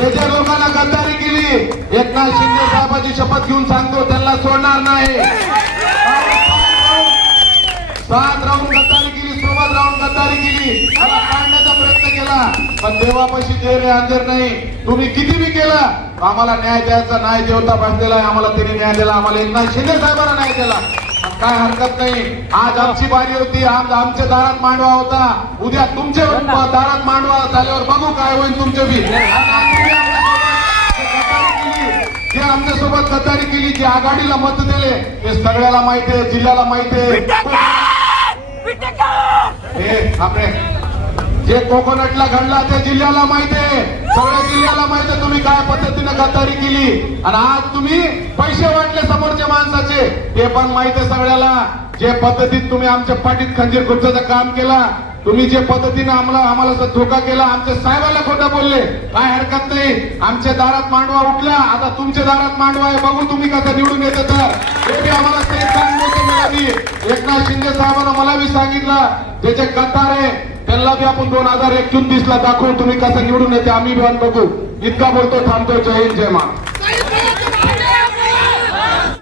जे जे लोकांना गद्दारी केली, एकनाथ शिंदे साहेबांची शपथ घेऊन सांगतो त्यांना सोडणार नाही. 7 राऊंड गद्दारी केली, सोबत राऊंड गद्दारी केली, मला काढण्याचा प्रयत्न केला, पण देवापाशी देर अंधेर नाही. तुम्ही किती बी केलं आम्हाला न्याय द्यायचा नाही. देवता बसलेला आहे, आम्हाला त्यांनी न्याय दिला, आम्हाला एकनाथ शिंदे साहेबांना न्याय दिला. काय हरकत नाही. आज आमची बारी होती, आज आमच्या दारात मांडवा होता, उद्या तुमच्या दारात मांडवा झाल्यावर बघू काय होईल तुमच्या बी. जे आमच्यासोबत गद्दारी केली, जे आघाडीला मत दिले, हे सगळ्याला माहिती आहे, जिल्ह्याला माहिती आहे. आपले जे कोकोनटला घडला ते जिल्ह्याला माहिती आहे, सगळ्या जिल्ह्याला माहिती आहे तुम्ही काय पद्धतीने गद्दारी केली. आणि आज तुम्ही पैसे वाटले समोरच्या माणसाचे, ते पण माहिती आहे सगळ्याला. जे पद्धतीत तुम्ही आमच्या पाठीत खंजीर खुर्चाचं काम केला, तुम्ही जे पद्धतीने आम्हाला धोका केला, आमच्या साहेबाला खोटं बोलले, काय हरकत नाही. आमच्या दारात मांडवा उठला, आता तुमच्या दारात मांडवा आहे, बघू तुम्ही कसं निवडून येते. तर ते बी आम्हाला ते सांगतो. मला बी एकनाथ शिंदे साहेबांना मला बी सांगितलं, त्याचे गद्दार आहे त्यांना बी आपण 2029ला दाखवू तुम्ही कसं निवडून येते, आम्ही बी बघू. इतका बोलतो, थांबतो. जय हिंद, जय महाराष्ट्र.